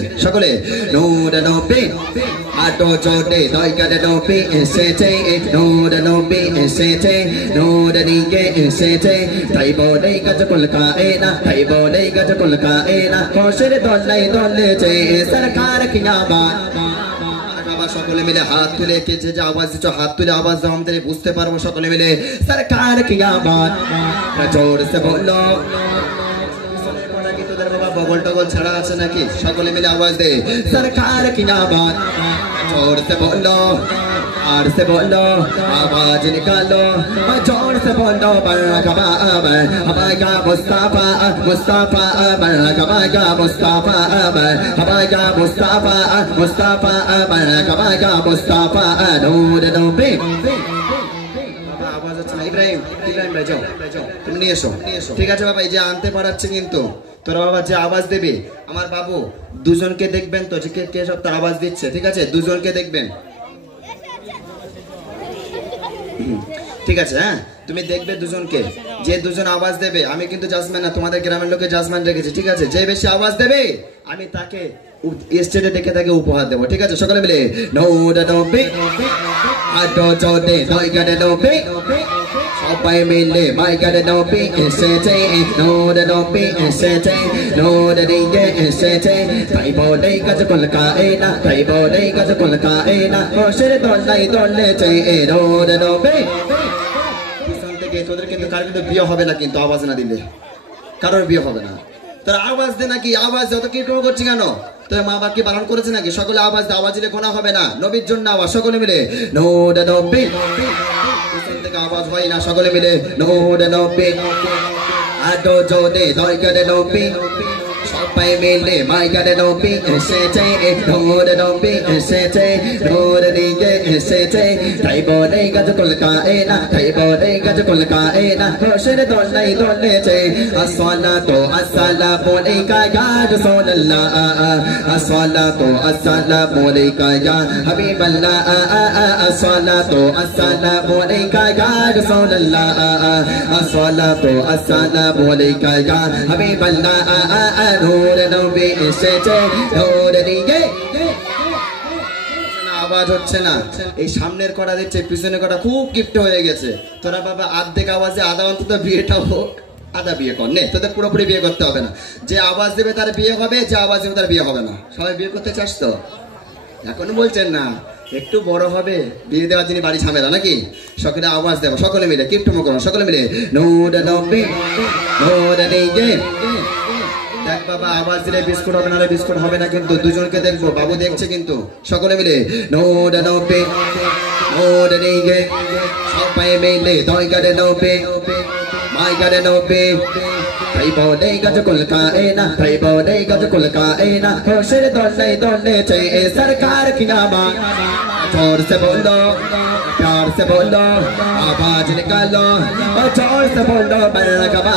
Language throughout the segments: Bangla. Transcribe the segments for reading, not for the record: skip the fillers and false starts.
যাচ্ছে সকলে নূর নবী আটো চোটে দয়কারে নবী এসেছে নূর নবী এসেছে নূর নিয়ে এসেছে তাই বলে গজ কুলকায়ে না তাই বলে গজ কুলকায়ে না খুশির দোলাই দোলেছে সরকার কি আবাদ সকলে মিলে হাত তুলে কে যে আওয়াজ দিচ্ছ হাত তুলে আওয়াজ দাও আমাদের বুঝতে পারবো সকলে মিলে সরকার কি আবাদ জোর সে বলো তোদের বাবা বগল টগল ছাড়া আছে নাকি সকলে মিলে আওয়াজ দে সরকার কি আবাদ जोर से बोलो आर से बोलो आवाज निकालो जोर से बोलो मरहबा हमारा मुस्तफा मुस्तफा मरहबा मुस्तफा हमारा मुस्तफा मुस्तफा मरहबा मुस्तफा नूर नबी आवाज अच्छा इब्राहिम इब्राहिम भाई जाओ तुम নিয়ে এসো ঠিক আছে বাবা এই যে আনতে পারছে কিন্তু তোরা বাবা যে আওয়াজ দেবে আমার বাবু দুজনকে দেখবেন তো যে কে সব তার আওয়াজ দিচ্ছে ঠিক আছে দুজনকে দেখবেন ঠিক আছে হ্যাঁ তুমি দেখবে দুজনকে যে দুজন আওয়াজ দেবে আমি কিন্তু জাজম্যান না তোমাদের গ্রামের লোকে জাজম্যান রেখেছি ঠিক আছে যে বেশি আওয়াজ দেবে আমি তাকে স্টেজে ডেকে তাকে উপহার দেব ঠিক আছে সকলে মিলে নূর নবী আটো চোটে দয়কারে নবী সবাই মিলে মাইকারে নবী এসেছে নূর নবী এসেছে নূর নিয়ে এসেছে তাই বলে গজ কুলকায়ে না তাই বলে গজ কুলকায়ে না খুশির দোলাই দোলেছে নূর নবী পিছন থেকে তোদের কিন্তু কার কিন্তু বিয়ে হবে না কিন্তু আওয়াজ না দিলে কারোর বিয়ে হবে না তোরা আওয়াজ দে নাকি আওয়াজ যত কি করছিস কেন তোর মা বাবা কি পালন করেছে নাকি সকলে আওয়াজ দে আওয়াজ দিলে গোনা হবে না নবীর জন্য আওয়াজ সকলে মিলে নূর নবী পিছন থেকে আওয়াজ হয় না সকলে মিলে নূর নবী আটো জোরে দয়কারে নবী সবাই মিলে মাইকারে নবী এসেছে নূর নবী এসেছে নূর নিয়ে এসেছে তাই বলে গজ কুলকায়ে না তাই বলে গজ কুলকায়ে না খুশির দোলাই দোলেছে আসসালাতু আসসালামু আলাইকা ইয়া রাসূলুল্লাহ আসসালাতু আসসালামু আলাইকা ইয়া হাবিবাল্লাহ আসসালাতু আসসালামু আলাইকা ইয়া রাসূলুল্লাহ আসসালাতু আসসালামু আলাইকা ইয়া হাবিবাল্লাহ নূর নবী এসেছে নূর নিয়ে আওয়াজ হচ্ছে না এই সামনের কড়া দিচ্ছে পিছনের কড়া খুব গিফট হয়ে গেছে তোরা বাবা অর্ধেক আওয়াজে আধা অন্তত বিয়েটা হোক আধা বিয়ে কর নে তোদের পুরোপুরি বিয়ে করতে হবে না যে আওয়াজ দেবে তার বিয়ে হবে যে আওয়াজ দেবে তার বিয়ে হবে না সবাই বিয়ে করতে চাস তো এখন বলছেন না একটু বড় হবে বিয়ে দেওয়ার জন্য বাড়ি ঝামেলা নাকি সকলে আওয়াজ দেবো সকলে মিলে গিফট করো সকলে মিলে নূর নবী নূর নিয়ে দেখ বাবা আওয়াজ দিলে বিস্কুট হবে না বিস্কুট হবে না কিন্তু দুজনকে দেখবো বাবু দেখছে কিন্তু সকলে মিলে নূর নবী নূর নিয়ে সবাই মিলে দয়কারে নবী মাইকারে নবী তাই বলে গজ কুলকায়ে না তাই বলে গজ কুলকায়ে না খুশির দোলাই দোলেছে সরকার কি আবাদ जोर से बोलो प्यार से बोलो आवाज निकालो जोर से बोलो मरहबा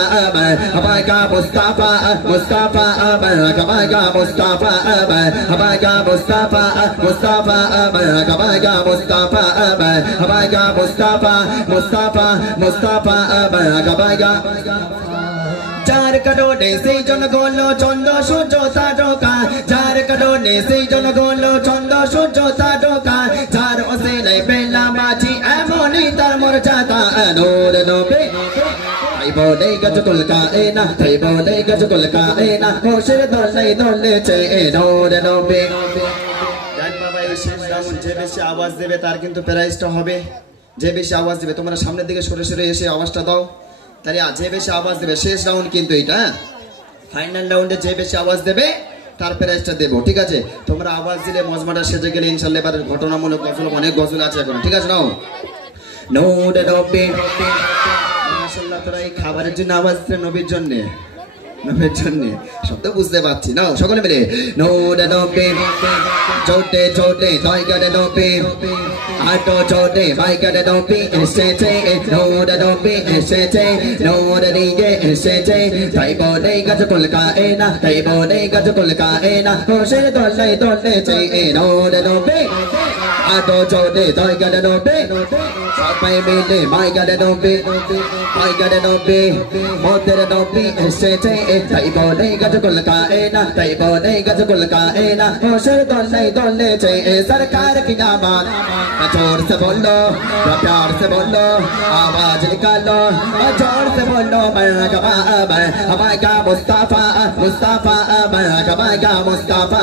हमारा मुस्तफा मुस्तफा मरहबा मुस्तफा हमारा मुस्तफा मुस्तफा मरहबा मुस्तफा हमारा मुस्तफा मुस्तफा मुस्तफा मरहबा चार करोड़े से जन गोलो चंद्र सूर्य तारका चार करोड़े से जन गोलो चंद्र सूर्य तारका चार ओसे लाई बेला माची एमोनी तार मर्यादा नूर नबी ताई बोले गज कुलकाये ना ताई बोले गज कुलकाये ना खुशिर दोलाई दोलेছে নূর নবী জান বাবা এই শেষ রাউন্ড যে বেশি আওয়াজ দেবে তার কিন্তু প্রাইজটা হবে যে বেশি আওয়াজ দেবে তোমরা সামনের দিকে সরে সরে এসে আওয়াজটা দাও তাহলে যে বেশি আওয়াজ দেবে শেষ রাউন্ড কিন্তু এটা ফাইনাল রাউন্ডে যে বেশি আওয়াজ দেবে তার প্রাইজটা দেব ঠিক আছে তোমরা আওয়াজ দিলে মজমাটা সেজে গেলে ইনশাআল্লাহ এবার ঘটনামূলক গজল অনেক গজল আছে এখন ঠিক আছে নাও নূর নবী মাশাআল্লাহ তোরা এই খাবারের জন্য আওয়াজ দিতে নবীর জন্য নবীর জন্য শব্দ বুঝতে পারছি না সকলে মিলে নূর নবী ছোটে ছোটে দয়কারে নবী আটো চোটে মাইকারে নবী এসেছে নূর নবী এসেছে নূর নিয়ে এসেছে তাই বলে গজ কুলকায়ে না তাই বলে গজ কুলকায়ে না খুশির দোলাই দোলেছে নূর নবী আটো চোটে দয়কারে নবী সবাই মিলে মাইকারে নবী টাইগার নবী মোদের নবী এসেছে তাই বলে গজগুল কায়না তাই বলে গজগুল কায়না হোশের দোলে দোলেছে सरकार की नामात जोर से बोलो प्यार से बोलो आवाज निकालो जोर से बोलो मरहबा हमारा मुस्तफा मुस्तफा मरहबा मुस्तफा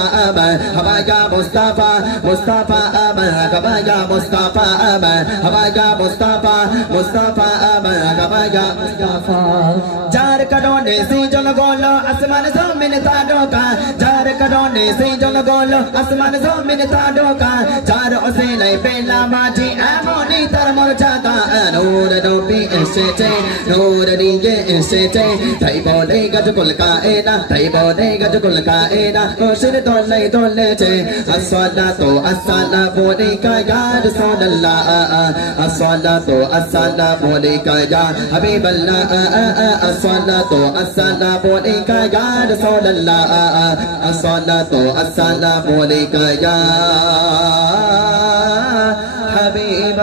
हमारा मुस्तफा मुस्तफा मरहबा मुस्तफा हमारा मुस्तफा मुस्तफा मरहबा मुस्तफा जार करोने से जल गोलो आसमान ज़मीन तारों का जार करोने से जल गोलो आसमान ज़मीन तारों का जार उसे नहीं पेला माजी आमोनी तरमोर जाता नूर नबी एसेचे नूर दिए एसेचे ताई बोले गजकुल का एना ताई बोले गजकुल का एना होशिर दोले दोले चे अस्सला बोले का यार सोनल्लाह अस्सला बोले का यार हबीबल्लाह अस्सला बोले का यार सोनल्लाह अस्सला बोले का यार हबीब